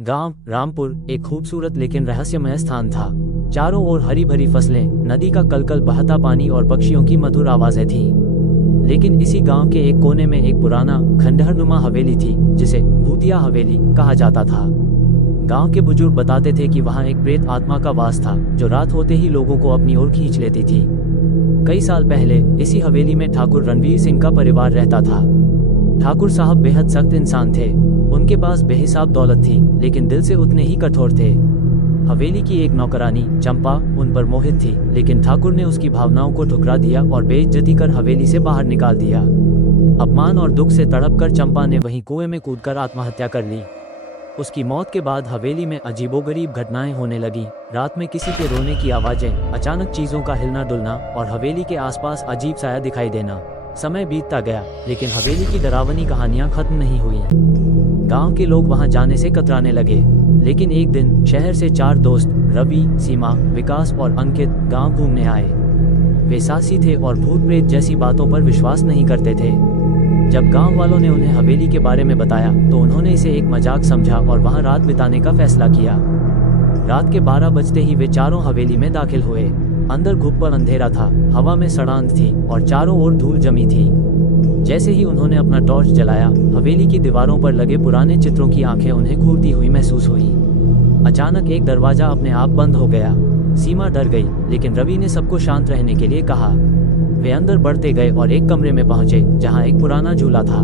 गांव रामपुर एक खूबसूरत लेकिन रहस्यमय स्थान था। चारों ओर हरी भरी फसलें, नदी का कलकल बहता पानी और पक्षियों की मधुर आवाजें थीं। लेकिन इसी गांव के एक कोने में एक पुराना खंडहरनुमा हवेली थी, जिसे भूतिया हवेली कहा जाता था। गांव के बुजुर्ग बताते थे कि वहां एक प्रेत आत्मा का वास था, जो रात होते ही लोगों को अपनी ओर खींच लेती थी। कई साल पहले इसी हवेली में ठाकुर रणवीर सिंह का परिवार रहता था। ठाकुर साहब बेहद सख्त इंसान थे। उनके पास बेहिसाब दौलत थी, लेकिन दिल से उतने ही कठोर थे। हवेली की एक नौकरानी चंपा उन पर मोहित थी, लेकिन ठाकुर ने उसकी भावनाओं को ठुकरा दिया और बेइज्जती कर हवेली से बाहर निकाल दिया। अपमान और दुख से तड़पकर चंपा ने वहीं कुएं में कूदकर आत्महत्या कर ली। उसकी मौत के बाद हवेली में अजीबोगरीब घटनाएं होने लगी। रात में किसी के रोने की आवाजें, अचानक चीजों का हिलना डुलना और हवेली के आसपास अजीब साया दिखाई देना। समय बीतता गया, लेकिन हवेली की डरावनी कहानियां खत्म नहीं हुई। गांव के लोग वहां जाने से कतराने लगे। लेकिन एक दिन शहर से 4 दोस्त रवि, सीमा, विकास और अंकित गांव घूमने आए। वे साहसी थे और भूत प्रेत जैसी बातों पर विश्वास नहीं करते थे। जब गांव वालों ने उन्हें हवेली के बारे में बताया तो उन्होंने इसे एक मजाक समझा और वहां रात बिताने का फैसला किया। रात के 12 बजते ही वे चारों हवेली में दाखिल हुए। अंदर घुप्पर अंधेरा था, हवा में सड़ांध थी और चारों ओर धूल जमी थी। जैसे ही उन्होंने अपना टॉर्च जलाया, हवेली की दीवारों पर लगे पुराने चित्रों की आंखें उन्हें घूरती हुई महसूस हुई। अचानक एक दरवाजा अपने आप बंद हो गया। सीमा डर गई, लेकिन रवि ने सबको शांत रहने के लिए कहा। वे अंदर बढ़ते गए और एक कमरे में पहुंचे, जहां एक पुराना झूला था।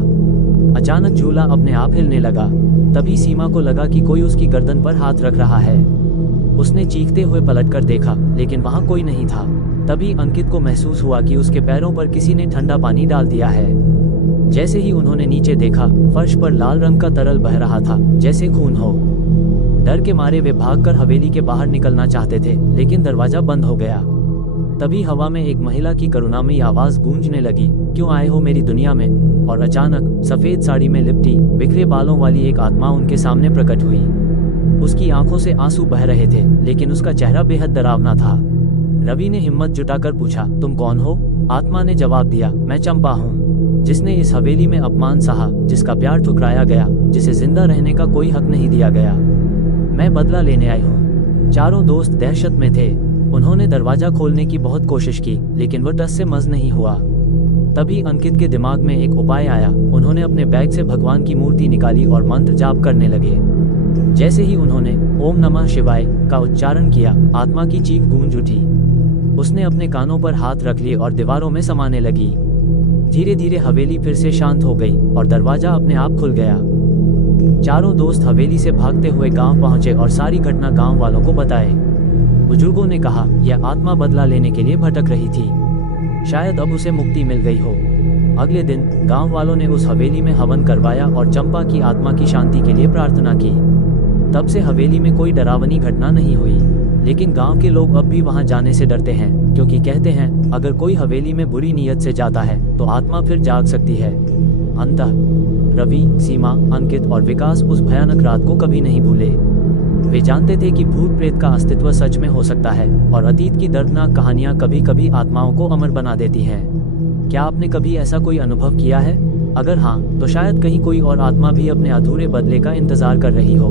अचानक झूला अपने आप हिलने लगा। तभी सीमा को लगा कि कोई उसकी गर्दन पर हाथ रख रहा है। उसने चीखते हुए पलटकर देखा, लेकिन वहां कोई नहीं था। तभी अंकित को महसूस हुआ कि उसके पैरों पर किसी ने ठंडा पानी डाल दिया है। जैसे ही उन्होंने नीचे देखा, फर्श पर लाल रंग का तरल बह रहा था, जैसे खून हो। डर के मारे वे भागकर हवेली के बाहर निकलना चाहते थे, लेकिन दरवाजा बंद हो गया। तभी हवा में एक महिला की करुणामयी आवाज गूंजने लगी, क्यों आए हो मेरी दुनिया में? और अचानक सफेद साड़ी में लिपटी, बिखरे बालों वाली एक आत्मा उनके सामने प्रकट हुई। उसकी आंखों से आंसू बह रहे थे, लेकिन उसका चेहरा बेहद डरावना था। रवि ने हिम्मत जुटाकर पूछा, तुम कौन हो? आत्मा ने जवाब दिया, मैं चंपा हूँ, जिसने इस हवेली में अपमान सहा, जिसका प्यार ठुकराया गया, जिसे जिंदा रहने का कोई हक नहीं दिया गया। मैं बदला लेने आई हूँ। चारों दोस्त दहशत में थे। उन्होंने दरवाजा खोलने की बहुत कोशिश की, लेकिन वह टस से मस नहीं हुआ। तभी अंकित के दिमाग में एक उपाय आया। उन्होंने अपने बैग से भगवान की मूर्ति निकाली और मंत्र जाप करने लगे। जैसे ही उन्होंने ओम नमः शिवाय का उच्चारण किया, आत्मा की चीख गूंज उठी। उसने अपने कानों पर हाथ रख लिए और दीवारों में समाने लगी। धीरे धीरे हवेली फिर से शांत हो गई और दरवाजा अपने आप खुल गया। चारों दोस्त हवेली से भागते हुए गांव पहुंचे और सारी घटना गांव वालों को बताए। बुजुर्गों ने कहा, यह आत्मा बदला लेने के लिए भटक रही थी, शायद अब उसे मुक्ति मिल गई हो। अगले दिन गांव वालों ने उस हवेली में हवन करवाया और चंपा की आत्मा की शांति के लिए प्रार्थना की। तब से हवेली में कोई डरावनी घटना नहीं हुई। लेकिन गांव के लोग अब भी वहां जाने से डरते हैं, क्योंकि कहते हैं अगर कोई हवेली में बुरी नीयत से जाता है तो आत्मा फिर जाग सकती है। अंततः रवि, सीमा, अंकित और विकास उस भयानक रात को कभी नहीं भूले। वे जानते थे कि भूत प्रेत का अस्तित्व सच में हो सकता है और अतीत की दर्दनाक कहानियां कभी कभी आत्माओं को अमर बना देती हैं। क्या आपने कभी ऐसा कोई अनुभव किया है? अगर हाँ, तो शायद कहीं कोई और आत्मा भी अपने अधूरे बदले का इंतजार कर रही हो।